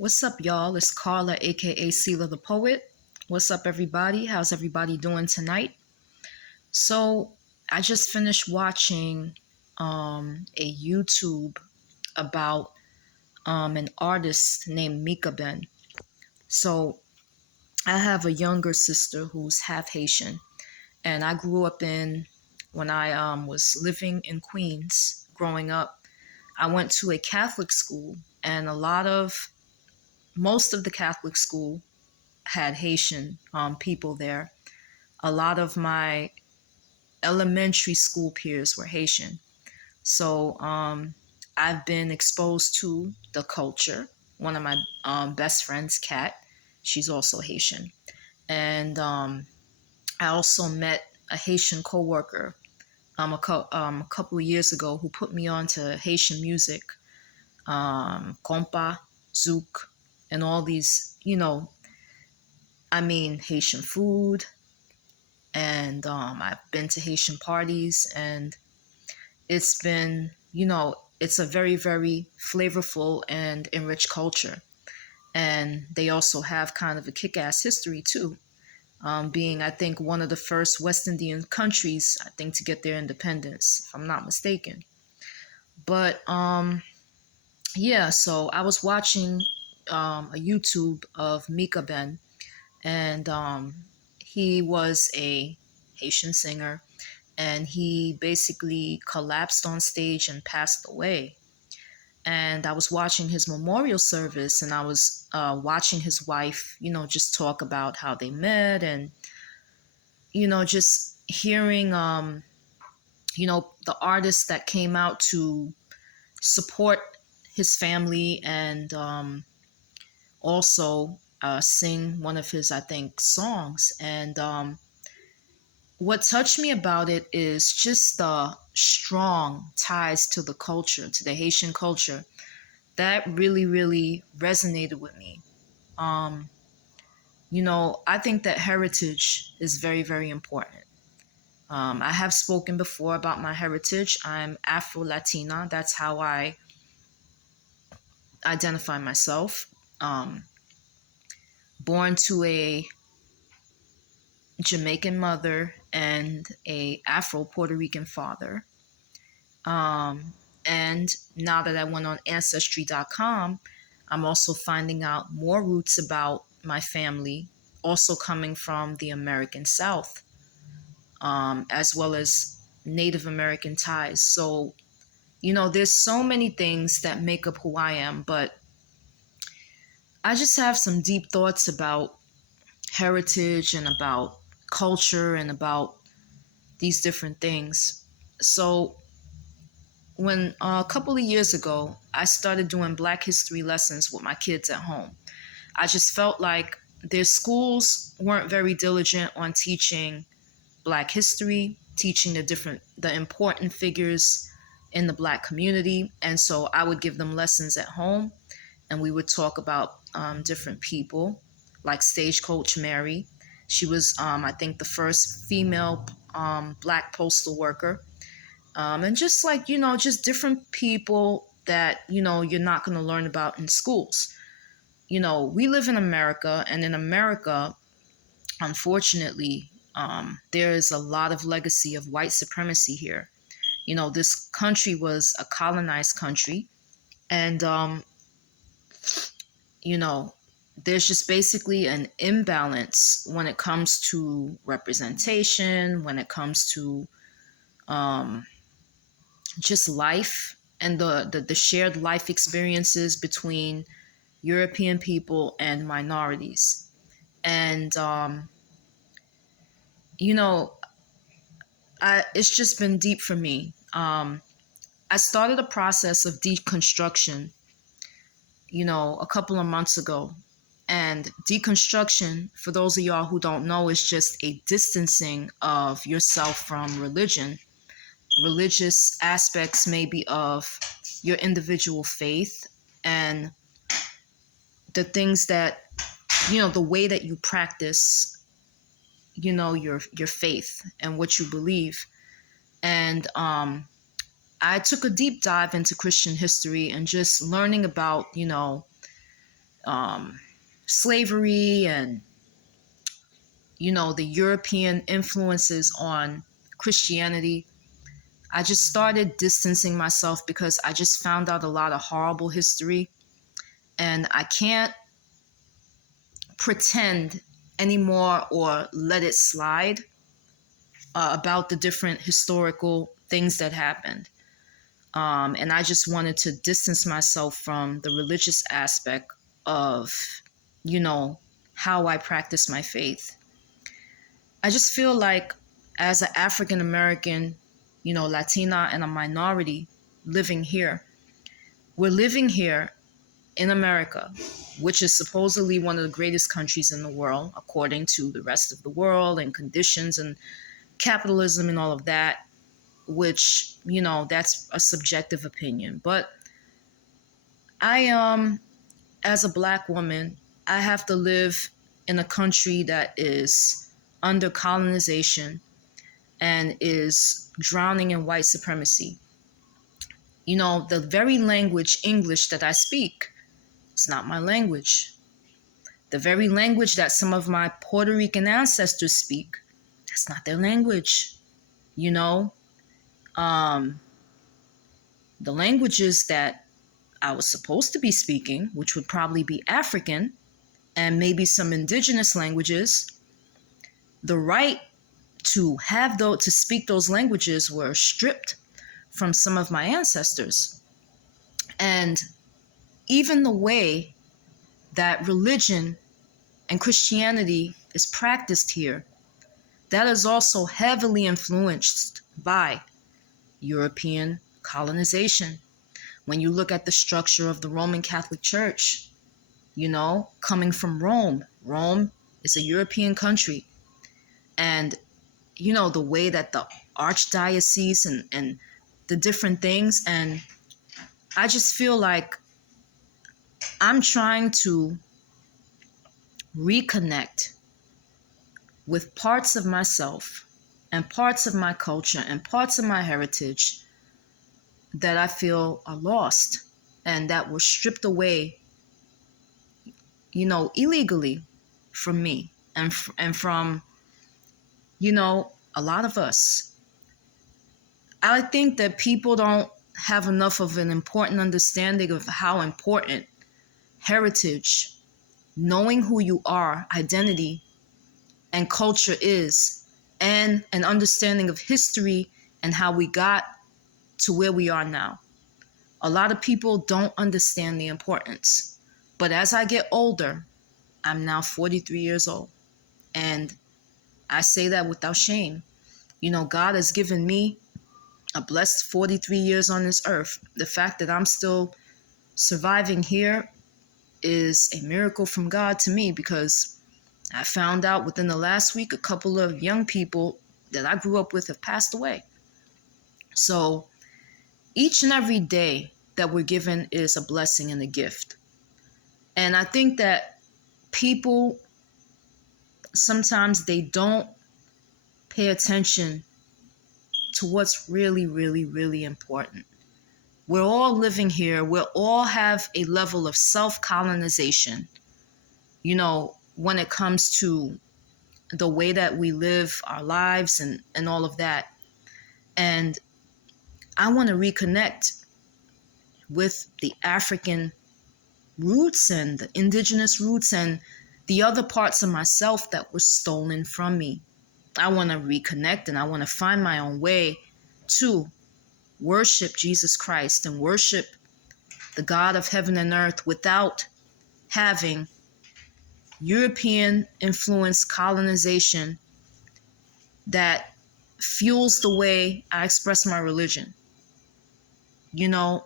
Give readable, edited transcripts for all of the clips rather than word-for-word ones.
What's up, y'all? It's Carla, aka Seela the Poet. What's up, everybody? How's everybody doing tonight? So, I just finished watching a YouTube about an artist named Mikaben. So, I have a younger sister who's half Haitian, and I grew up when I was living in Queens growing up. I went to a Catholic school, and most of the Catholic school had Haitian people there. A lot of my elementary school peers were Haitian. So I've been exposed to the culture. One of my best friends, Kat, she's also Haitian. And I also met a Haitian coworker a couple of years ago who put me on to Haitian music, compa, zouk, and all these, Haitian food, and I've been to Haitian parties, and it's been, it's a very, very flavorful and enriched culture. And they also have kind of a kick ass history, too, being, I think, one of the first West Indian countries, I think, to get their independence, if I'm not mistaken. But yeah, so I was watching a YouTube of Mikaben, and he was a Haitian singer, and he basically collapsed on stage and passed away. And I was watching his memorial service, and I was watching his wife, just talk about how they met, and just hearing, the artists that came out to support his family, and also sing one of his, I think, songs. And what touched me about it is just the strong ties to the culture, to the Haitian culture. That really, really resonated with me. Um, I think that heritage is very, very important. I have spoken before about my heritage. I'm Afro Latina. That's how I identify myself. Um, Born to a Jamaican mother and a Afro Puerto Rican father. And now that I went on Ancestry.com, I'm also finding out more roots about my family, also coming from the American South, as well as Native American ties. So, there's so many things that make up who I am, but I just have some deep thoughts about heritage and about culture and about these different things. So, when a couple of years ago, I started doing Black history lessons with my kids at home. I just felt like their schools weren't very diligent on teaching Black history, teaching the important figures in the Black community. And so I would give them lessons at home, and we would talk about different people, like Stagecoach Mary. She was, I think, the first female Black postal worker. And just like, just different people that, you're not going to learn about in schools. We live in America, and in America, unfortunately, there is a lot of legacy of white supremacy here. This country was a colonized country, and, you know, there's just basically an imbalance when it comes to representation, when it comes to um, just life and the shared life experiences between European people and minorities. And, you know, it's just been deep for me. I started a process of deconstruction, a couple of months ago. And deconstruction, for those of y'all who don't know, is just a distancing of yourself from religion. Religious aspects maybe of your individual faith, and the things that, the way that you practice, your faith and what you believe. And I took a deep dive into Christian history and just learning about, slavery and, the European influences on Christianity, I just started distancing myself because I just found out a lot of horrible history, and I can't pretend anymore or let it slide about the different historical things that happened. And I just wanted to distance myself from the religious aspect of, how I practice my faith. I just feel like as an African American, Latina, and a minority living here, we're living here in America, which is supposedly one of the greatest countries in the world, according to the rest of the world and conditions and capitalism and all of that, which, that's a subjective opinion. But as a Black woman, I have to live in a country that is under colonization and is drowning in white supremacy. The very language, English, that I speak, it's not my language. The very language that some of my Puerto Rican ancestors speak, that's not their language. The languages that I was supposed to be speaking, which would probably be African and maybe some indigenous languages, the right to speak those languages were stripped from some of my ancestors. And even the way that religion and Christianity is practiced here, that is also heavily influenced by European colonization. When you look at the structure of the Roman Catholic Church, coming from Rome, Rome is a European country. And, the way that the archdiocese and the different things. And I just feel like I'm trying to reconnect with parts of myself and parts of my culture and parts of my heritage that I feel are lost and that were stripped away, illegally from me and from, a lot of us. I think that people don't have enough of an important understanding of how important heritage, knowing who you are, identity, and culture is, and an understanding of history and how we got to where we are now. A lot of people don't understand the importance. But as I get older, I'm now 43 years old, and I say that without shame. God has given me a blessed 43 years on this earth. The fact that I'm still surviving here is a miracle from God to me, because I found out within the last week a couple of young people that I grew up with have passed away. So each and every day that we're given is a blessing and a gift. And I think that people sometimes they don't pay attention to what's really, really, really important. We're all living here. We all have a level of self-colonization, when it comes to the way that we live our lives and all of that. And I want to reconnect with the African roots and the indigenous roots and the other parts of myself that were stolen from me. I want to reconnect, and I want to find my own way to worship Jesus Christ and worship the God of heaven and earth without having European influenced colonization that fuels the way I express my religion.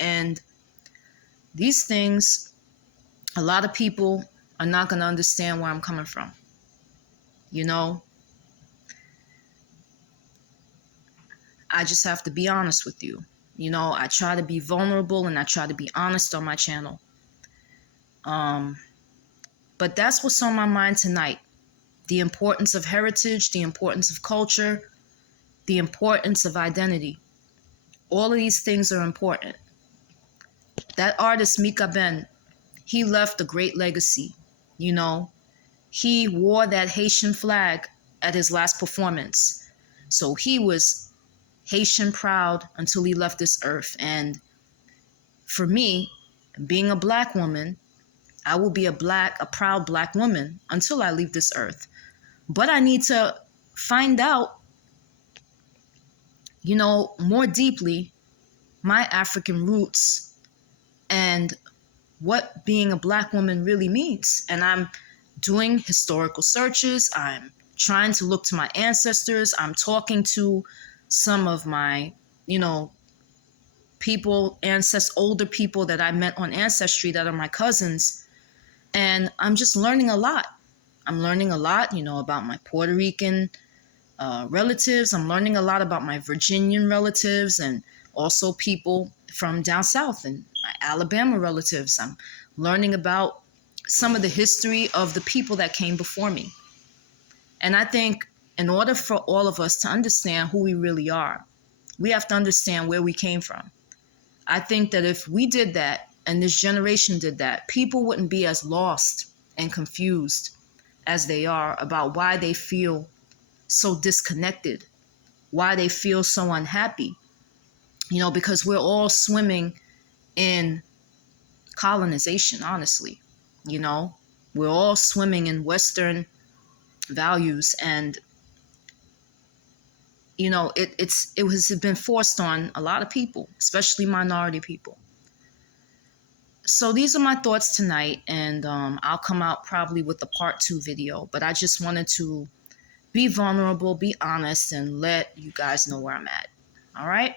And these things, a lot of people are not going to understand where I'm coming from. I just have to be honest with you. I try to be vulnerable and I try to be honest on my channel. But that's what's on my mind tonight. The importance of heritage, the importance of culture, the importance of identity. All of these things are important. That artist, Mikaben, he left a great legacy. You know, he wore that Haitian flag at his last performance. So he was Haitian proud until he left this earth. And for me, being a black woman, I will be a proud black woman until I leave this earth. But I need to find out, more deeply my African roots and what being a black woman really means. And I'm doing historical searches. I'm trying to look to my ancestors. I'm talking to some of my, older people that I met on Ancestry that are my cousins. And I'm just learning a lot. I'm learning a lot, about my Puerto Rican relatives. I'm learning a lot about my Virginian relatives and also people from down south and my Alabama relatives. I'm learning about some of the history of the people that came before me. And I think in order for all of us to understand who we really are, we have to understand where we came from. I think that if we did that and this generation did that, people wouldn't be as lost and confused as they are about why they feel so disconnected, why they feel so unhappy, because we're all swimming in colonization, honestly. We're all swimming in Western values, and it has been forced on a lot of people, especially minority people. So these are my thoughts tonight, and I'll come out probably with a part 2 video, but I just wanted to be vulnerable, be honest, and let you guys know where I'm at. All right?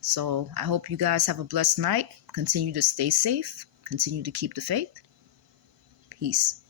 So I hope you guys have a blessed night. Continue to stay safe. Continue to keep the faith. Peace.